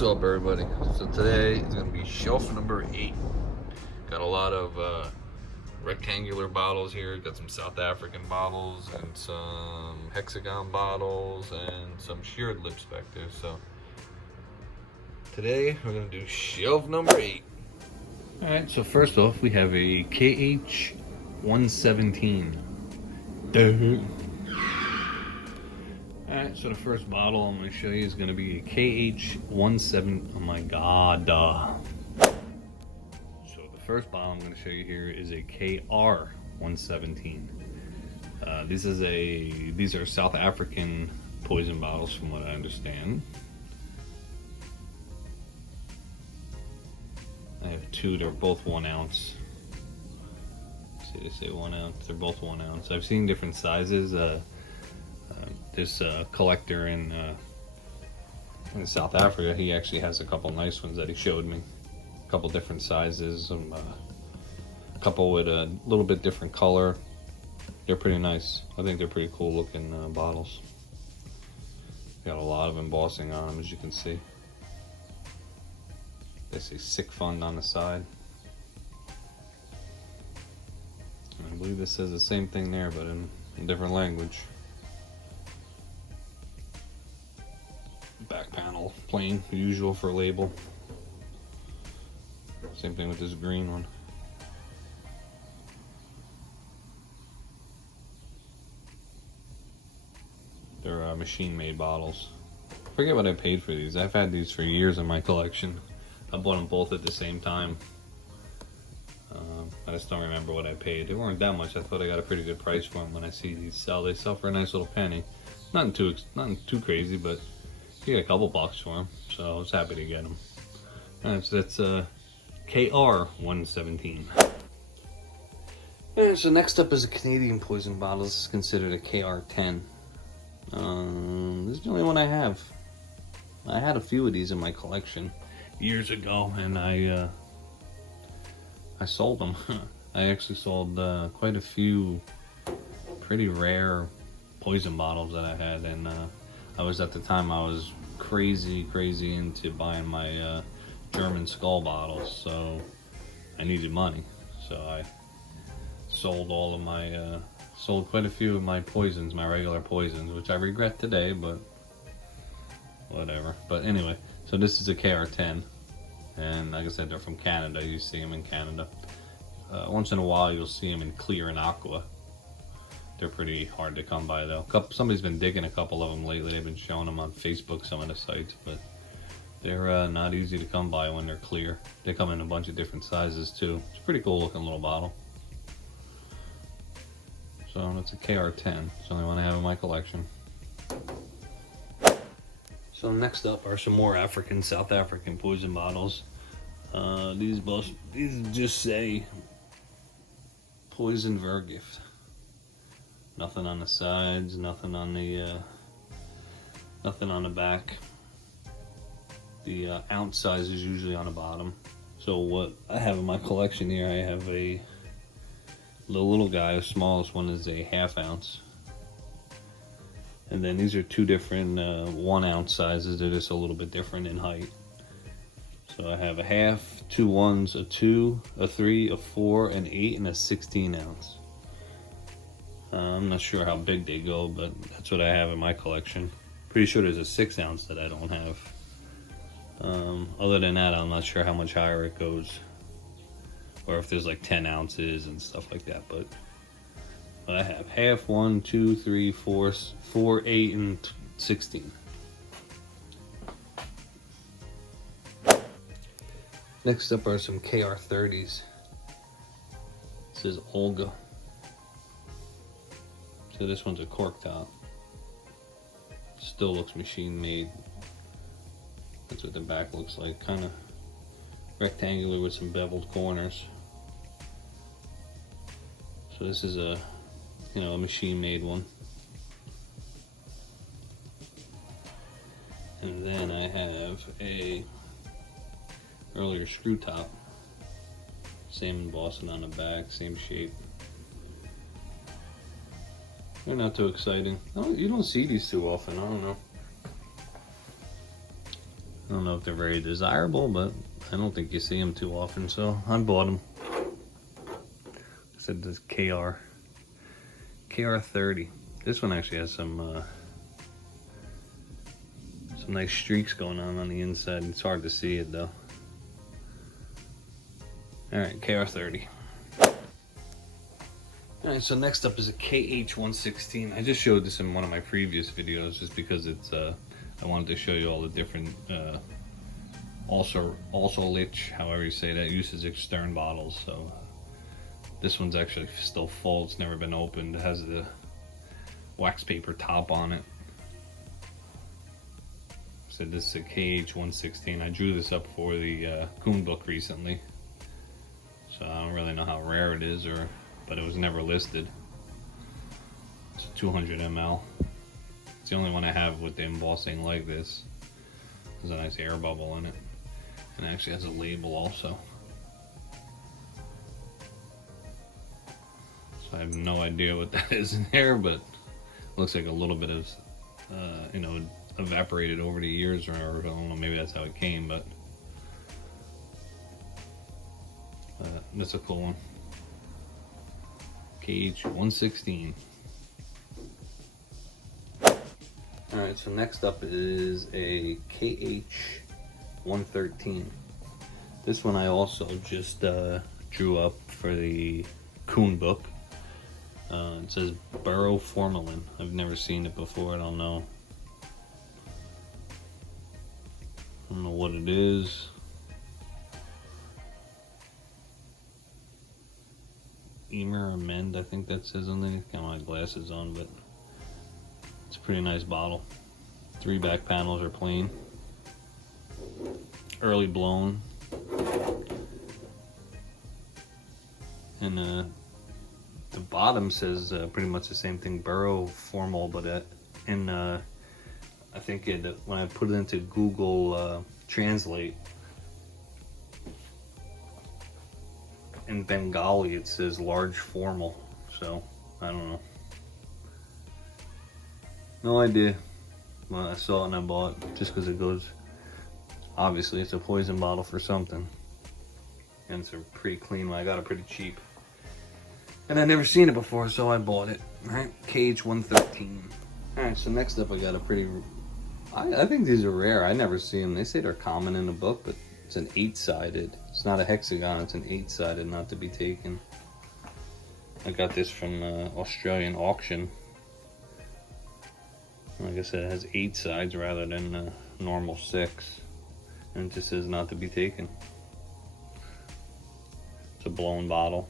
What's up, everybody? So today is going to be shelf number 8. Got a lot of rectangular bottles here. Got some South African bottles and some hexagon bottles and some sheared lips back there. So today we're going to do shelf number 8. Alright, so first off we have a KH117. Alright, so the first bottle I'm going to show you is going to be a KH17. Oh my god. So the first bottle I'm going to show you here is a KR117. These are South African poison bottles from what I understand. I have two, they're both 1 ounce. See, they say 1 ounce, they're both 1 ounce. I've seen different sizes. This collector in South Africa, he actually has a couple nice ones that he showed me. A couple different sizes, a couple with a little bit different color. They're pretty nice. I think they're pretty cool looking bottles. Got a lot of embossing on them, as you can see. They say Sick Fund on the side. I believe this says the same thing there, but in a different language. Back panel, plain, usual for a label. Same thing with this green one. They're machine-made bottles. I forget what I paid for these. I've had these for years in my collection. I bought them both at the same time. I just don't remember what I paid. They weren't that much. I thought I got a pretty good price for them when I see these sell. They sell for a nice little penny. Nothing too crazy, but you get a couple bucks for them, so I was happy to get them. Alright, so that's KR117. And so next up is a Canadian poison bottle. This is considered a KR10. This is the only one I have. I had a few of these in my collection years ago, and I sold them. I actually sold quite a few pretty rare poison bottles that I had, and I was at the time I was crazy into buying my German skull bottles, so I needed money, so I sold all of my sold quite a few of my poisons, my regular poisons, which I regret today, but whatever. But anyway, so this is a KR10, and like I said, they're from Canada. You see them in Canada. Once in a while you'll see them in clear and aqua. They're pretty hard to come by though. Somebody's been digging a couple of them lately. They've been showing them on Facebook, some of the sites, but they're not easy to come by when they're clear. They come in a bunch of different sizes too. It's a pretty cool looking little bottle. So it's a KR10. It's the only one I have in my collection. So next up are some more South African poison bottles. These just say Poison Vergift. Nothing on the sides, nothing on the back. The ounce size is usually on the bottom. So what I have in my collection here, I have the little guy. The smallest one is a 1/2 ounce, and then these are two different 1 ounce sizes. They're just a little bit different in height. So I have a 1/2, 2 ones, a 2, a 3, a 4, an 8, and a 16 ounce. I'm not sure how big they go, but that's what I have in my collection. Pretty sure there's a 6 ounce that I don't have. Other than that, I'm not sure how much higher it goes, or if there's like 10 ounces and stuff like that. But I have 1/2, 1, 2, 3, 4, 8, and 16. Next up are some KR30s. This is Olga. So this one's a cork top. Still looks machine made. That's what the back looks like. Kind of rectangular with some beveled corners. So this is a machine made one. And then I have a earlier screw top. Same embossing on the back, same shape. They're not too exciting. You don't see these too often, I don't know. I don't know if they're very desirable, but I don't think you see them too often, so I bought them. I said this KR30. This one actually has some nice streaks going on the inside. It's hard to see it though. Alright, KR30. Alright, so next up is a KH116. I just showed this in one of my previous videos just because it's I wanted to show you all the different also lich, however you say that, uses extern bottles. So this one's actually still full, it's never been opened. It has the wax paper top on it. So this is a KH116. I drew this up for the Coon book recently, so I don't really know how rare it is, but it was never listed. It's a 200 ml. It's the only one I have with the embossing like this. There's a nice air bubble in it, and it actually has a label also. So I have no idea what that is in there, but it looks like a little bit of, you know, evaporated over the years, or I don't know, maybe that's how it came, but that's a cool one. KH116. Alright, so next up is a KH113. This one I also just drew up for the Coon book. It says Burrow Formalin. I've never seen it before, I don't know what it is. Emer Amend, I think that says on there. Got my glasses on, but it's a pretty nice bottle. 3 back panels are plain. Early blown. And the bottom says pretty much the same thing, Burrow Formal, but I think when I put it into Google Translate, in Bengali it says large formal, so I don't know. No idea. Well, I saw it and I bought it just because it goes, obviously it's a poison bottle for something. And it's a pretty clean one. I got it pretty cheap. And I'd never seen it before, so I bought it. Alright, KH113. Alright, so next up I got a pretty, I think these are rare. I never see them. They say they're common in the book, but it's an 8-sided. It's not a hexagon, it's an 8-sided, not to be taken. I got this from Australian auction. Like I said, it has 8 sides rather than normal 6. And it just says not to be taken. It's a blown bottle.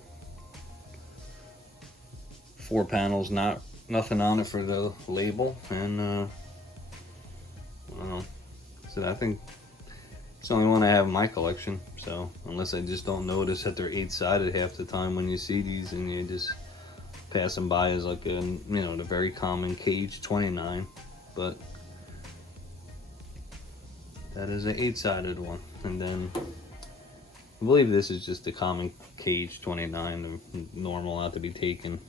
4 panels, nothing on it for the label, and I don't know. So I think it's the only one I have in my collection. So unless I just don't notice that they're 8-sided half the time when you see these, and you just pass them by as like a, you know, the very common KH29, but that is an 8-sided one. And then I believe this is just the common KH29, the normal not to be taken.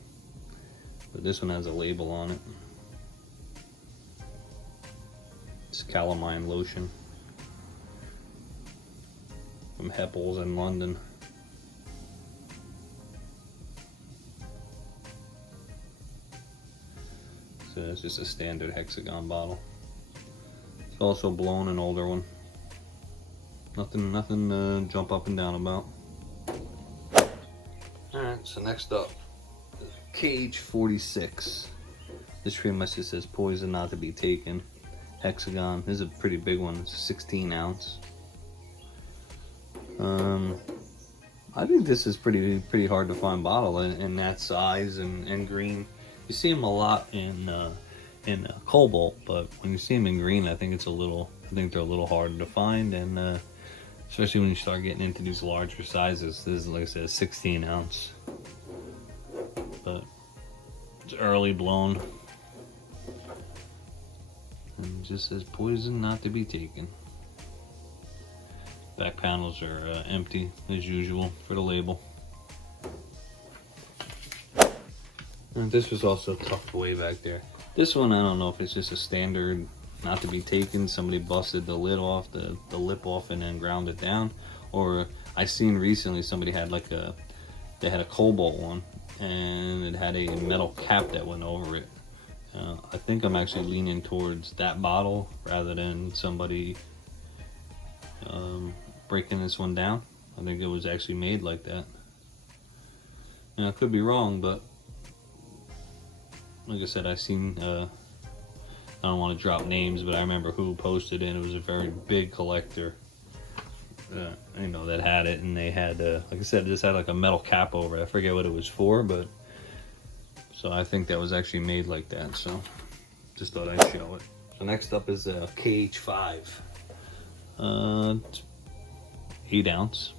But this one has a label on it. It's calamine lotion from Heppels in London. So it's just a standard hexagon bottle. It's also blown, an older one. Nothing to jump up and down about. Alright, so next up, KH46. This pretty much just says poison not to be taken. Hexagon. This is a pretty big one. It's a 16 ounce. I think this is pretty hard to find bottle in that size and green. You see them a lot in cobalt, but when you see them in green, I think they're a little harder to find, and especially when you start getting into these larger sizes. This is, like I said, a 16 ounce. But it's early blown, and it just says poison not to be taken. Back panels are empty as usual for the label. And this was also tucked way back there. This one, I don't know if it's just a standard not to be taken. Somebody busted the lid off, the lip off, and then ground it down. Or I seen recently somebody had like they had a Cobalt one, and it had a metal cap that went over it. I think I'm actually leaning towards that bottle rather than somebody breaking this one down. I think it was actually made like that. Now, I could be wrong, but like I said, I seen, I don't want to drop names, but I remember who posted it. It was a very big collector, you know, that had it, and they had, like I said, just had like a metal cap over it. I forget what it was for, but so I think that was actually made like that. So just thought I'd show it. So next up is a KH5, 8 ounce,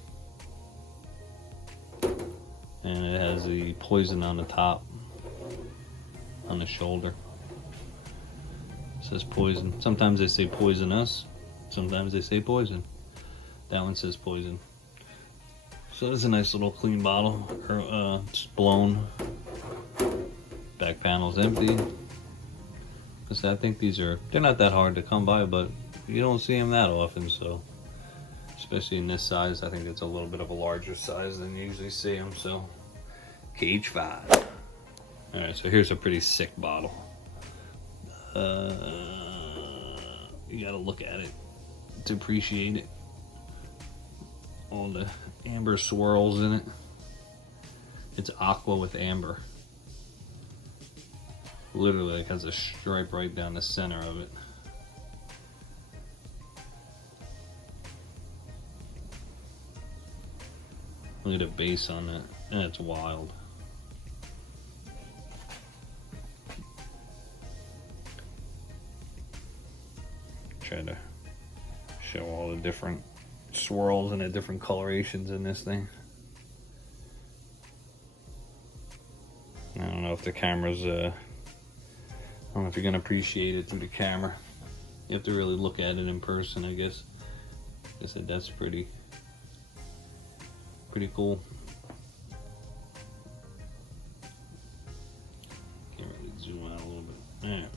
and it has the poison on the top, on the shoulder. It says poison. Sometimes they say poison us, sometimes they say poison. That one says poison. So it's a nice little clean bottle. It's blown. Back panel's empty. Because I think they're not that hard to come by, but you don't see them that often, so especially in this size. I think it's a little bit of a larger size than you usually see them. So KH5. All right, so here's a pretty sick bottle. You gotta look at it to appreciate it. All the amber swirls in it. It's aqua with amber. Literally, it has a stripe right down the center of it. Look at the base on that. That's wild. Try to show all the different swirls and the different colorations in this thing. I don't know if the camera's, I don't know if you're gonna appreciate it through the camera. You have to really look at it in person, I guess. I said that's pretty cool. Can't really zoom out a little bit. There we go.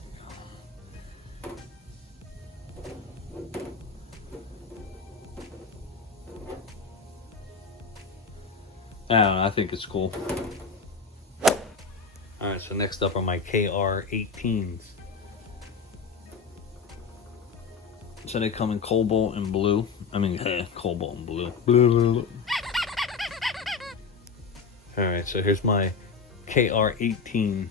I don't know, I think it's cool. Alright, so next up are my KR18s. So they come in cobalt and blue. I mean, cobalt and blue. Alright, so here's my KR18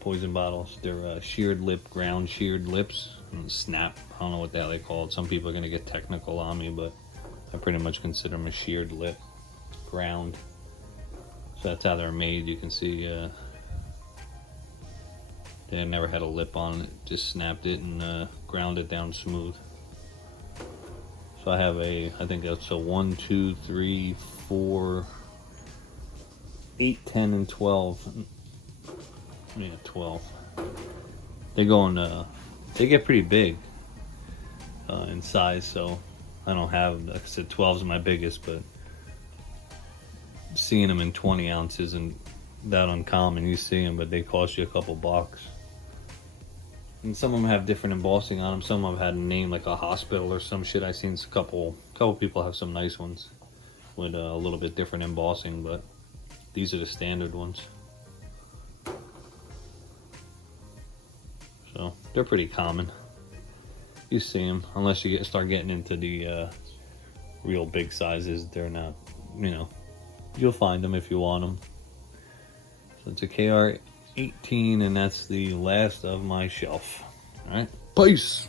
poison bottles. They're sheared lip, ground sheared lips, and snap. I don't know what the hell they call it. Some people are going to get technical on me, but I pretty much consider them a sheared lip, ground. So that's how they're made. You can see they never had a lip on it, just snapped it and ground it down smooth. So I have I think that's a 1, 2, 3, 4, 8, 10, and 12. Yeah, 12. They go in, they get pretty big in size, so I don't have, like I said, 12 is my biggest, but seeing them in 20 ounces isn't that uncommon. You see them, but they cost you a couple bucks. And some of them have different embossing on them. Some of them had a name like a hospital or some shit. I've seen a couple people have some nice ones with a little bit different embossing, but these are the standard ones. So they're pretty common. You see them, unless you start getting into the real big sizes. They're not, you know, you'll find them if you want them. So it's a KR18, and that's the last of my shelf. All right, peace.